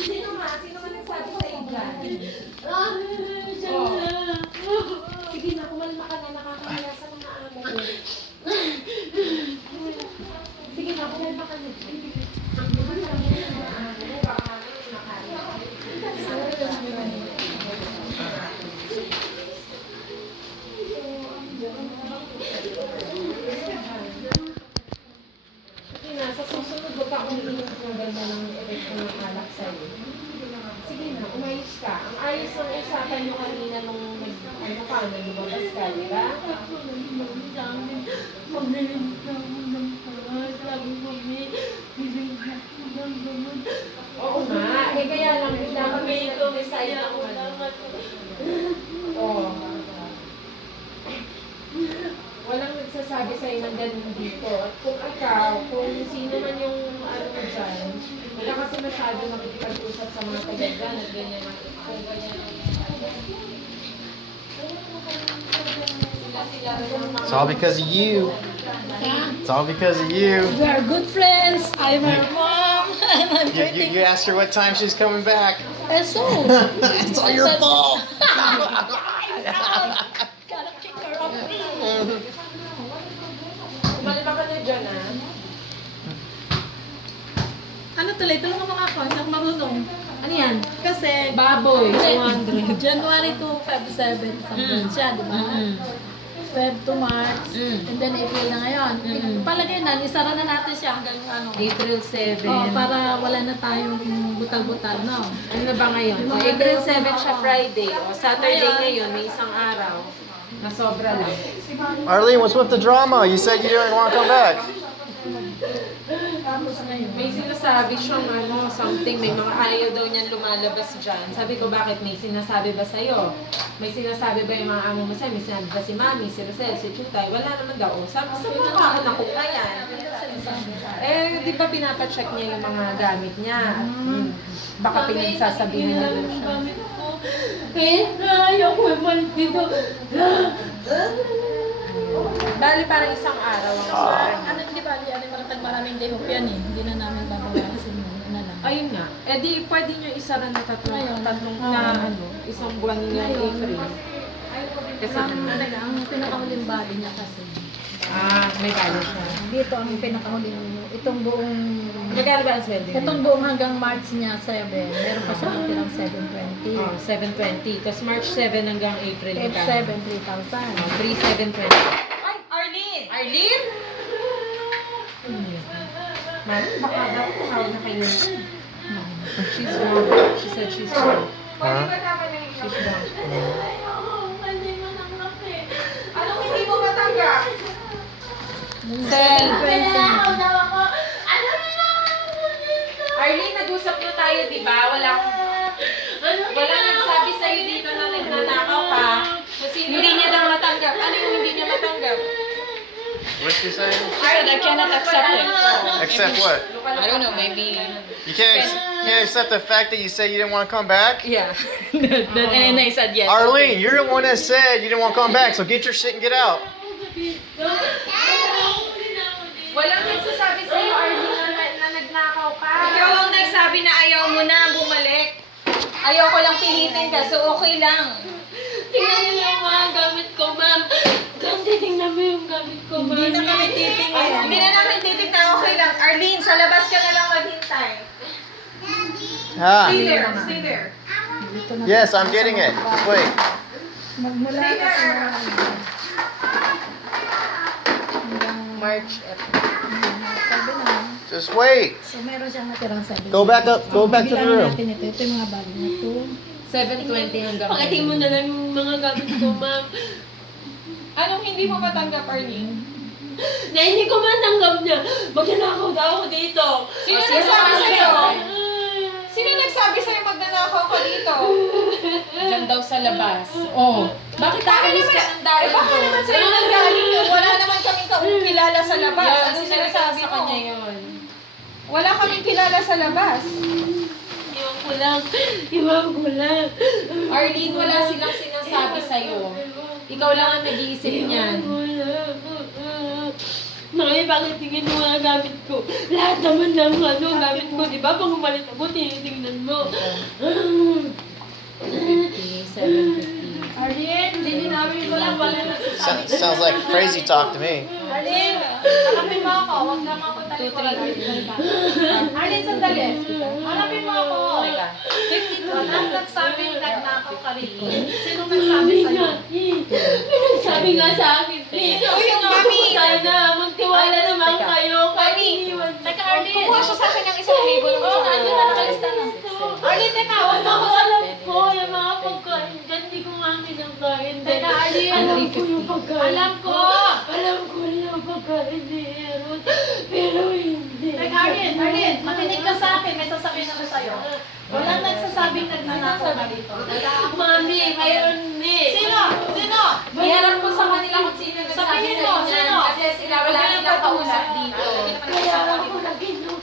Sino nga? Sino nga nagsabi sa'yo dyan? Sige na, kumalma ka na, nakakaya sa mga amo ko. Sige na, kumalma ka na. Sige na, sa susunod huwag ka umiinom ng ganda ng epekto ng alak sa'yo. Sige na, umayos ka. Ang ayos ng usapan nyo kanina nung naglubabas ka, di ba? Oo nga, eh kaya lang, dapat may decide na kung ano. Oo. Walang nagsasabi sa'yo ng ganun dito. At kung ikaw, kung sino man yung ano mo dyan, wala kasi masyado makikipag-usap sa mga taga-dyan at ganyan ang kung ganyan ang It's all because of you. It's all because of you. We are good friends. I'm her mom. And I'm You, pretty. you asked her what time she's coming back. And so, It's all your fault. gotta kick her off. Kumalma ka na dyan, ah. Ano tuloy? Tulungan mo nga ako. Hindi ako marunong. Ano yan? Kasi, Baboy, 200. January to Feb 7, something siya, di ba? Feb to March, and then April na ngayon. Palagay na, isara na natin siya hanggang ano. April 7. Oh, para wala na tayong butal-butal, no? Ano na ba ngayon? O, April 7 siya Friday. O, Saturday ngayon, may isang araw. Na sobra lang. Arlene, what's with the drama? You said you didn't want to come back. Tapos ngayon. May sinasabi siyang ano, something, may mga ayaw daw niyan lumalabas dyan. Sabi ko, bakit may sinasabi ba sa'yo? May sinasabi ba yung mga amo mo sa'yo? May sinasabi ba si Mami, si Rosel, si Chutay? Wala naman daw. Sabi sa mga ako na kung yan. Eh, di ba pinapacheck niya yung mga gamit niya? At, baka pinagsasabihan niya daw siya. Ayaw ko balik dito. Bali, parang isang araw ang sorry. Ano, hindi ba? Maraming day off yan eh. Hindi na namin babawasin yun. Ano lang. Ayun nga. Eh di, pwede nyo isara na tatlong Ngayon. na ano, isang buwan yung April. Kasi Ang pinakahuling bali niya kasi. may kaya siya. Dito ang pinakahuling, itong buong, Magkano ba ang sweldo niya? itong buong hanggang March niya 7, meron pa siya natirang 720. Oh, 720. Tapos March 7 hanggang April. F7, magkano? 3,000. 3,720. Ay, Arlene! Arlene? Baka daw tawag na kayo. She's wrong. She said she's wrong. Huh? She's wrong. Hindi mo nanggap eh. Anong hindi mo matanggap? Sel. Arlene, nag-usap na tayo, di ba? Walang nagsabi sa'yo dito na nagnanakaw ka. Kasi hindi niya daw matanggap. Ano yung hindi niya matanggap? What's she saying? She said I cannot accept it. Accept what? I don't know, maybe. You can't accept the fact that you said you didn't want to come back? Yeah. And I said yes. Arlene, you're the one that said you didn't want to come back, so get your shit and get out. Walang nagsasabi sa'yo, Arlene, na nagnakaw ka. Ikaw ang nagsabi na ayaw mo na bumalik. Ayaw ko lang pilitin ka, so okay lang. Tingnan niyo yung mga gamit ko, ma'am. Titingnan mo yung gamit ko, ma'am. Hindi na kami titingin. Hindi na namin titignan, okay lang. Arlene, sa labas ka na lang maghintay. Ah. Stay there, stay there. Yes, I'm getting it. Just wait. Magmula kasi na March. sabi na. Just wait. So meron siyang natirang 7. Go back up. Go back to the Bilangan room. natin ito. Ito yung mga bali na ito. 720 hanggang Pakiting mo na lang yung mga gamit ko, ma'am. Anong hindi mo matanggap, Arlene? Na hindi ko matanggap niya. Magnanakaw daw ako dito. Sino Oh, nagsabi sa'yo? Sino nagsabi sa'yo magnanakaw ka dito? Diyan daw sa labas. Oh. Bakit aalis ka ng Eh, dahil baka naman sa'yo nanggaling yun. Wala naman kaming kilala sa labas. Yan, Ano sinasabi sinasabi sa mo? kanya yun. Wala kaming kilala sa labas. Iwan ko lang. Iwan ko lang. Arlene, wala silang sinasabi sa'yo. Ikaw lang ang nag-iisip niyan. Iwan ko lang. Mami, bakit tingin mo mga gamit ko? Lahat naman ng gamit ko, di ba? Pag umalis ako, tinitingnan mo. 50, 750. Arlene, lilinawin ko lang, wala nagsasabi. Sounds like crazy talk to me. Arlene, hanapin mo ako. Huwag kang ako talikuran. Arlene, sandali. Hanapin mo ako. 52. Walang nagsabing nagnakaw ka rito. Sino nagsabi sa'yo? Sabi nga sa akin, Uy, yung mami! sana magtiwala naman kayo. Mami! Teka, Arlene. Kumuha siya sa akin ng isang label ng Oo, isang nandun na nakalista na. Arlene, teka. Huwag mo ako Alam ko, yung mga pagkain dyan, hindi ko nga kinakain. Teka, Arlene. Alam ko yung pagkain. Alam ko. Alam ko rin yung pagkain ni Eros. Pero hindi. Teka, Arlene, makinig ka sa akin. May sasabihin ako sa'yo. Walang nagsasabing nagnanakaw ka rito. Mami, mayroon ni. Sino? Sino? Iharap mo sa kanila kung sino nagsabi Sabihin sa mo, inyo. sino? Kasi sila wala silang kausap dito. Kaya ako naginom.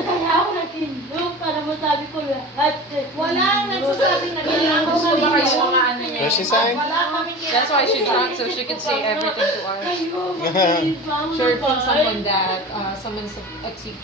Kaya ako naginom para masabi ko lahat. Walang nagsasabing nagnanakaw ka Gusto ba kayo rito. mga ano niya? What's she saying? Wala kaming That's why she drank, so she could say everything to us. Sure from someone that someone's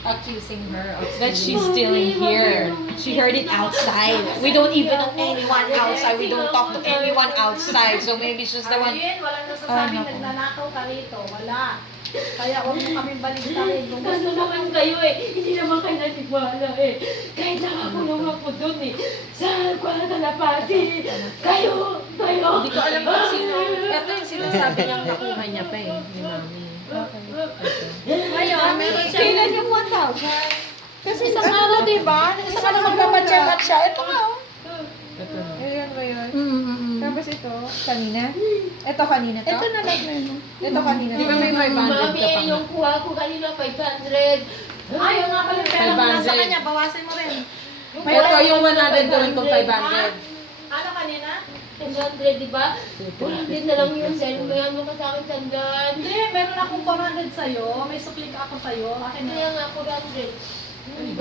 accusing her of That she's stealing here. She heard it outside. We don't even know anyone outside. We don't talk to anyone outside. So maybe she's the one. Arlene, walang nagsasabing nagnanakaw ka rito. Wala. Kaya huwag mo kaming baliktarin. Kung Gusto gusto mo naman kayo eh. Hindi naman kayo naniwala eh. Kahit nakakulong ako dun eh. Sa Kalapati. Kayo. Hindi ko alam kung sino. Ito yung sinasabi niyang nakuha niya pa eh, ni Mami. Ngayon, meron siya. Kailan yung 1,000? Kasi isang araw, diba? Isang araw magpapacheck siya. Ito nga, oh. Ito na. Ayan ba yun? Tapos ito, kanina? Ito kanina to? Ito na lang na yun. Ito kanina. Di ba may 500 ka pa? Mami, yung kuha ko kanina 500. Ayaw nga pala yung pera mo nasa 500. kanya. Bawasin mo rin. Ito yung 100 gawin kong 500. Ano kanina? 100, di ba? Hindi na lang yun. Dahil mayan mo ka sa akin sandaan. Hindi, meron akong 400 sa'yo. May suplik ako sa'yo. Akin Kaya na. nga, 400.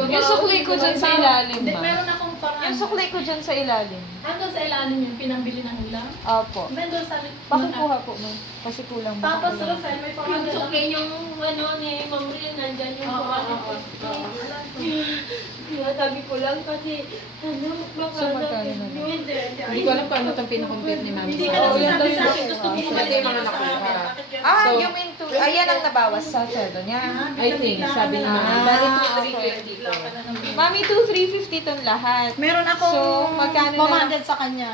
Yung sukli ko dyan sa ilalim, Hindi, ma. meron akong 400. Yung sukli ko dyan sa ilalim. Andun sa ilalim yung pinambili ng ulam. Opo. Nandun sa Pakukuha po, ma'am. Kasi kulang ba? Tapos, Rosel, may 400 Yung ako. sukin yung ano ni Ma'am Rin, nandyan yung Oo, oo, 400. oo. Alam ko. Kaya sabi ko lang kasi, ano, baka So, magkano na? Hindi. Hindi ko alam kung ano itong pinakompute ni Mami. Hindi sa ka akin. nagsasabi sa akin. Gusto mo Ito umalis yung mga dito sa nakuha. amin. Bakit yun? Ah, So- yung into, ayan ang nabawas sa sweldo niya. I think, sabi ni Mami. Ah, Bali okay. 2,350 ko. Mami, 2,350 tong lahat. Meron akong So, magkano na 400 sa kanya.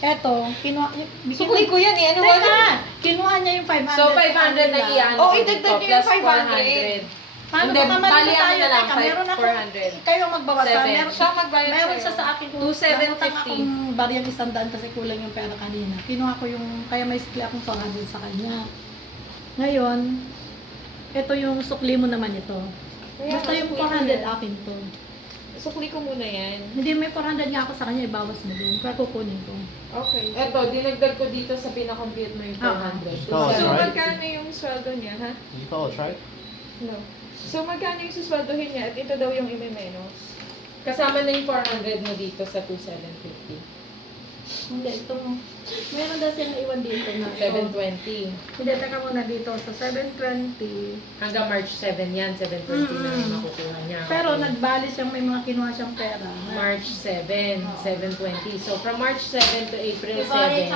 Eto, kinuha, Sukli ko yan eh. Ano wala? Teka, kinuha niya yung 500. So, 500 na iyan. Oh, idagdag niyo yung 500. Paano Hindi, ba naman bali tayo? ano na lang, Teka, meron ako, 400. kayo magbawasan. Seven. Meron, Siya magbayad meron sa'yo. siya sa akin. 2,750. Nakutang akong bariyang 100 kasi kulang yung pera kanina. Kinuha ko yung, kaya may sukli akong 400 sa kanya. Ngayon, ito yung sukli mo naman ito. Basta yung 400 akin to. Sukli ko muna yan. Hindi, may 400 nga ako sa kanya, ibawas mo dun. Kaya kukunin ko. Okay. Ito, dinagdag ko dito sa pinakompute mo yung 400. Oh, So, right. magkano yung sweldo niya, ha? You call it right? No. So, magkano yung susweldohin niya at ito daw yung i-menos? Kasama na yung 400 mo dito sa 2,750. Hindi, ito. Meron daw siyang iwan dito na. 720. Hindi, teka muna dito. Sa 720. Hanggang March 7 yan, 720 na yung makukuha niya. Pero Okay. nagbali siyang may mga kinuha siyang pera. March 7, 720. So, from March 7 to April 7.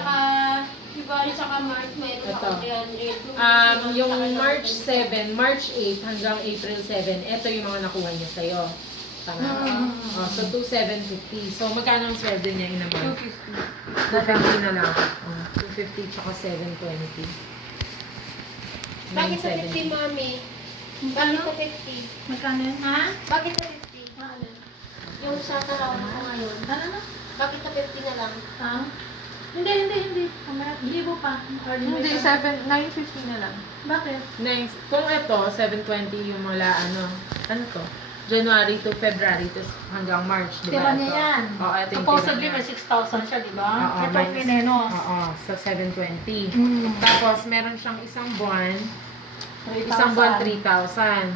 February tsaka March, meron Ito. ako 300. Yung March 7, March 8 hanggang April 7, ito yung mga nakuha niya sa'yo. Tama? Oh, so, 2,750. So, magkano ang sweldo niya in a month? 250 na lang. Oh, 250 tsaka 720. Bakit sa 970. 50, Mami? Bakit sa 50? Magkano yan? Ha? Bakit sa 50? Yung sa tarawang ko ngayon. Ano na? Bakit sa 50 na lang? Ha? Hindi. Kamaya, libo pa. Or Hindi, may pa. 950 na lang. Bakit? Next, kung ito, 720 yung mula, ano to? January to February, tapos hanggang March, di ba? Tira niya ito? yan. Oo, ito yung Supposedly tira may niya. 6,000 siya, di ba? Oo, Ito minus- pinenos. Oo, sa 720. Mm. Tapos, meron siyang isang buwan 3,000. 3,000.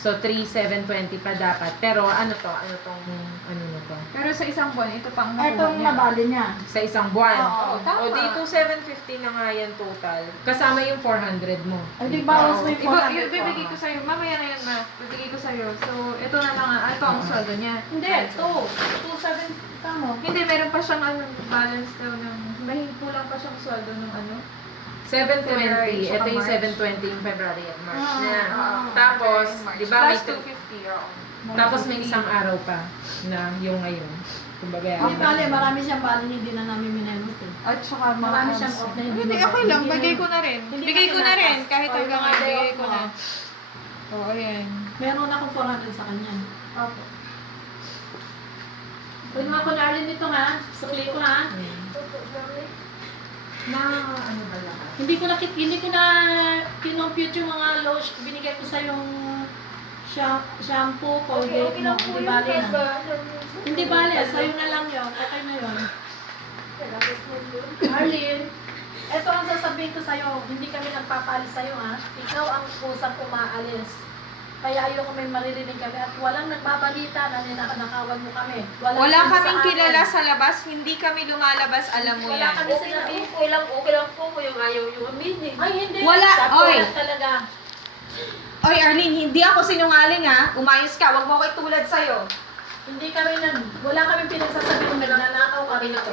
So, 3,720 pa dapat. Pero ano to? Ano na to? Pero sa isang buwan, ito pang Itong nabali niya. Sa isang buwan. Oo, O di 2,750 na nga yan total. Kasama yung 400 mo. Ay, di bawas mo yung Yung 400 bibigay ko sa'yo, mamaya na yun ma. Bibigay ko sa'yo. So, ito na lang, ito ang sweldo niya. Hindi, 270 ka mo. Hindi, meron pa siyang balance daw ng, kulang pa siyang sweldo ng ano. 720. February, Ito yung March. 720 yung February at March Ah, na. ah. Tapos, di ba may... Plus 250 yung. Tapos may isang araw pa na yung ngayon. Kumbaga yan. Hindi bali, marami siyang bali, hindi na namin minenot eh. At saka mga Marami siyang off na Hindi, okay lang. Bigay ko na rin. Hindi Bigay kasi ko na rin. natas. Kahit O, hanggang yung mga ngayon, day bigay off ko mo. na. Oo, ayan. Meron akong 400 sa kanya. Opo. Pwede mo ako na rin nito ha. Sukli ko ha. Na ano ba lahat? Hindi ko na kinompute yung mga lotion. Binigay ko sa yung shampoo, colgate mo. Hindi bali na. Hindi bali. Sa'yo na lang yun. Okay na yun. Arlene, eto ang sasabihin ko sa'yo. Hindi kami nagpapalis sa'yo ha. Ikaw ang kusang umaalis. Kaya ayoko may maririnig kami at walang nagbabalita na ninakawan mo kami. Wala sinabi kaming sa amin. kilala sa labas. Hindi kami lumalabas. Alam mo Wala yan. kami sinabi. Okay lang po yung ayaw yung aminin. Ay, hindi. Wala, Sabi ko oy. lang talaga. Oy, Arlene, hindi ako sinungaling ha. Umayos ka. Huwag mo ko itulad sa'yo. Hindi kami wala kami pinagsasabi kung nagnanakaw kami nito.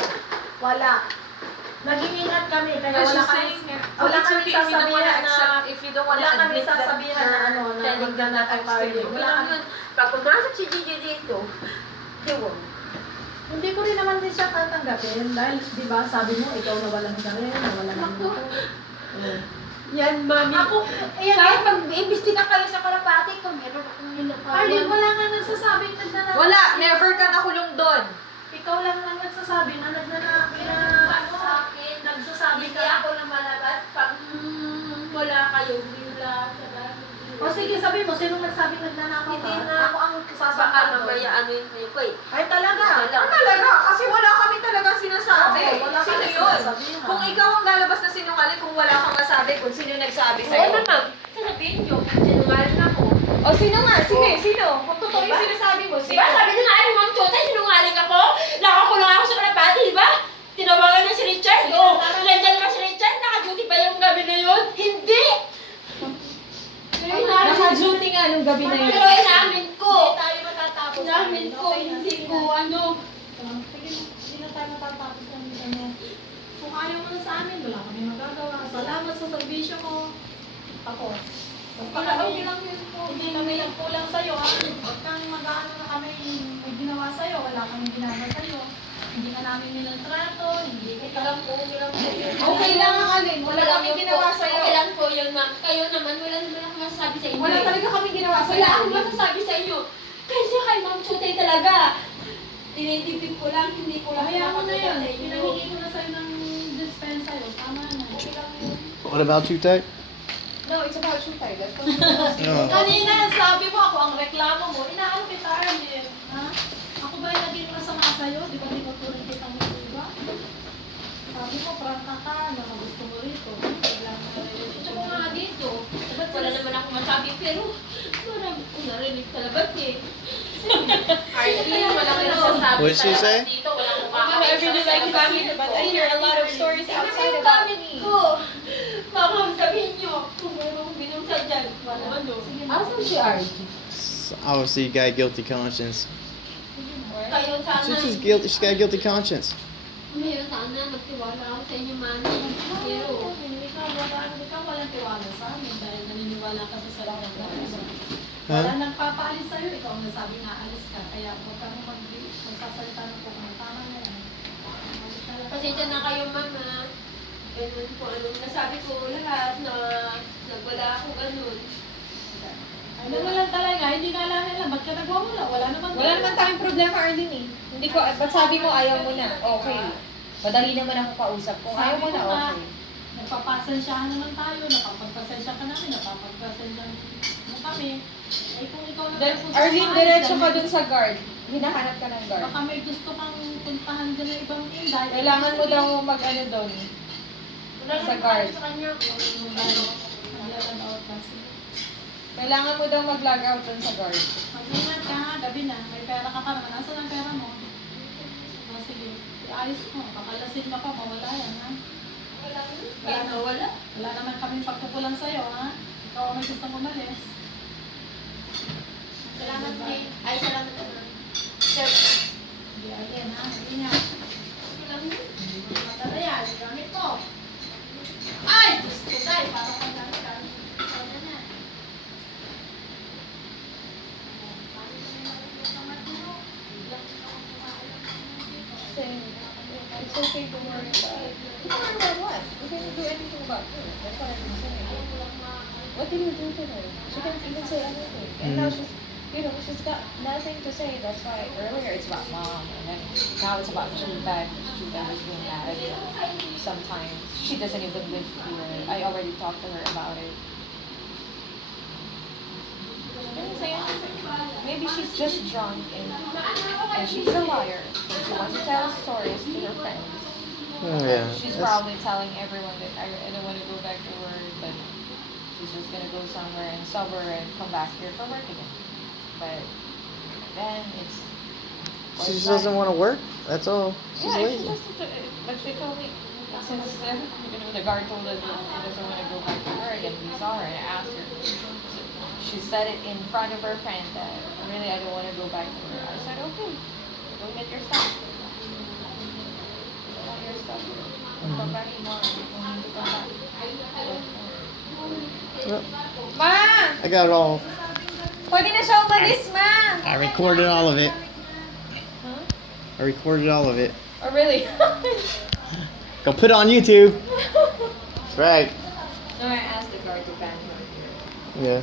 Wala. Nag-iingat kami, kaya wala kami sasabihan na, if you don't wanna wala kami admit that sasabihan na ano, na telling them that I'm still Wala kami. Pag pumasok si Gigi dito, di mo. Hindi ko rin naman din siya tatanggapin dahil, di ba, sabi mo, ikaw nawalan ka rin, nawalan ka rin. Yan, mami. Ako, ayan, Kahit mag-imbestiga kayo sa Kalapati, kung meron akong Arlene, wala nga nagsasabing nagnanakaw. Wala. Never ka nakulong doon. Ikaw lang nagsasabi na nagnanakaw. sa akin, Nagsasabi hindi ka. ako na malabas pag wala kayo, bigla, O sige, sabi mo, sinong nagsabing nagnanakaw ka? Hindi na. Ako ang Baka sasabihan doon. mamaya ano yun kayo ko eh. Ay, talaga. Talaga? Kasi wala kami talaga sinasabi. Oo, wala Sino kami yun? sinasabi. Kung ikaw ang lalabas na sinungaling, kung wala kang masabi, kung sino nagsabi Oo sa'yo. naman, sasabihin nyo, sinungaling ako. O sino nga? Sige, sino? Kung totoo yung sinasabi mo, sino? Diba sabi na nga ni Ma'am Chota, sinungaling ako? Nakakulong ako sa Kalapati, di ba? Tinawagan na si Richard. Oo, nandiyan naman si Richard, naka-duty ba yung gabi na yun? Hindi! Naka-duty nga nung gabi na yun. Pero inamin ko. Hindi tayo matatapos. Inamin ko, hindi ko ano. Sige, hindi na tayo matatapos ng ganyan. Kung ayaw mo na sa amin, wala kami magagawa. Salamat sa servisyo mo. Ako. Basta kami, hindi kami nagkulang sa'yo. Huwag kang mag-ano na kami may ginawa sa'yo. Wala kami ginawa sa'yo. Hindi ka namin nilatrato, hindi Okay kita lang po, okay lang po. Okay lang ang alin. Wala kaming ginawa sa'yo. Okay lang po yun, ma'am. Kayo naman, wala naman akong masasabi sa inyo. Wala talaga kaming ginawa sa'yo. Wala akong masasabi sa inyo. Kasi kay Ma'am Chutay talaga. Tinitipid ko lang, hindi ko lang Kaya mo na yun. sa inyo. Pinahingi ko na sa'yo ng dispensa yun. Tama na. Okay lang yun. What about you, Tay? No, it's about Chutay. Oh. Kanina, sabi mo ako ang reklamo mo. Inaano kita, Arlene. Ha? Ako ba yung naging masama sa'yo? Di ba tinutuloy kita mo iba? Sabi mo, prangka ka, na gusto mo rito. Ito ko nga dito. Wala naman ako masabi, pero marami ko narinig sa labas eh. Arlene, walang nagsasabi What did she sa say? labas dito. Walang I kumakawin really like family, but I hear a lot of stories outside Yung about gamit me. ko. Baka sabihin nyo, kung meron binungsa dyan. Ano? Asan si Arlene? Obviously, you got a guilty conscience. Kayo sana. She's guilty. She's got a guilty conscience. Ngayon sana, magtiwala ako sa inyo, Manny. Pero, Ikaw walang tiwala sa amin dahil naniniwala ka sa sarili mo. Huh? Wala nagpapaalis sa'yo, ikaw ang nasabi na alis ka. Kaya huwag kang magsasalita ng kung ano. Tama na yan. Alis ka lang. pasensya na kayo, Mama. Ganun po, anong nasabi ko lahat na nagwala ako ganun. Ay, nawalan talaga. Hindi na alam nila. Ba't ka nagwawala? Wala naman. Wala naman tayong problema, Arlene eh. Hindi ko, ba't sabi mo ayaw mo na? Okay. Madali naman ako kausap. Kung ayaw mo na, okay. Nagpapasensyahan naman tayo. Napapagpasensya ka namin. Napapagpasensya mo kami. Eh kung ikaw na Then, Arlene, diretso ka dun sa guard. Hinahanap ka ng guard. Baka may gusto kang puntahan dyan ng ibang inday. Kailangan mo daw mag-ano doon. Wala Sa naman guard. sa kanya. Wala na out kasi. Kailangan mo daw mag-log out dun sa guard. Mag-ingat ka ha, gabi na. May pera ka pa naman. Nasaan ang pera mo? O, sige. Ayos mo. Kakalasin ka pa, mawala yan ha. Wala. Wala naman kaming pagkukulang sa'yo ha. Ikaw ang may gustong umalis. Salamat, May. Ay, salamat naman. Hindi, alin ha. Mag-ingat. Madala yan. Gamit ko. Ay! Diyos ko tayo. Parang maggamit ka. It's okay to worry about it. You don't worry about what? You didn't do anything about it. That's what I've been saying. What did you do to her? She didn't even say anything. And now she's, she's got nothing to say. That's why earlier it's about mom, and then now it's about Chuta. Chuta was being mad. Sometimes she doesn't even live here. I already talked to her about it. She didn't say anything. Maybe she's just drunk and she's a liar. So she wants to tell stories to her friends. Yeah. She's that's- probably telling everyone that I don't want to go back to work, but she's just gonna go somewhere and sober and come back here for work again. But then it's. She just doesn't want to work. That's all. She's Yeah, lazy. but she told me since the guard told her that she doesn't want to go back to work, and we saw her and I asked her. She said it in front of her friend that really I don't want to go back to work. I said okay, go get your stuff. Get all your stuff. Come back tomorrow. You don't need to come back. Well, Ma! I got it all. Pwede na siya umalis, Ma! I recorded all of it. Huh? I recorded all of it. Oh, really? Go put it on YouTube. That's right. No, I asked the guard to ban her here. Yeah.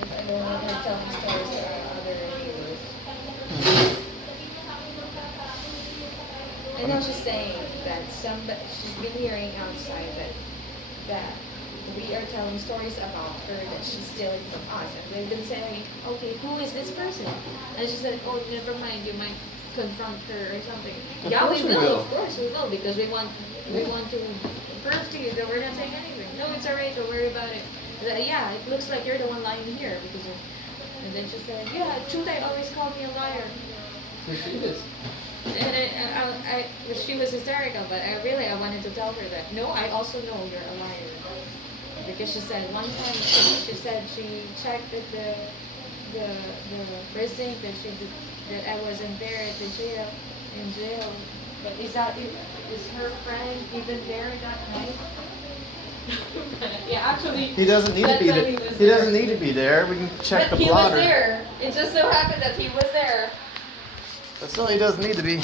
If I don't want her telling stories to other neighbors. I know she's saying that she's been hearing outside that we are telling stories about her that she's stealing from us. And we've been saying, okay, who is this person? And she said, oh, never mind, you might confront her or something. Of Yeah, course we we will. will. Of course we will, because we want to prove to you that we're not saying anything. No, it's alright, don't worry about it. Yeah, it looks like you're the one lying here because of. And then she said, yeah, Chutai always called me a liar. She is. And she was hysterical, but I wanted to tell her that, no, I also know you're a liar. Because she said one time, she said she checked at the precinct that I wasn't there at the jail, in jail. But is her friend even there that night? Yeah, actually. He doesn't need to that be time there. he was He doesn't there. need to be there. We can check But the he was plotter. there. It just so happened that he was there. That's all he doesn't need to be.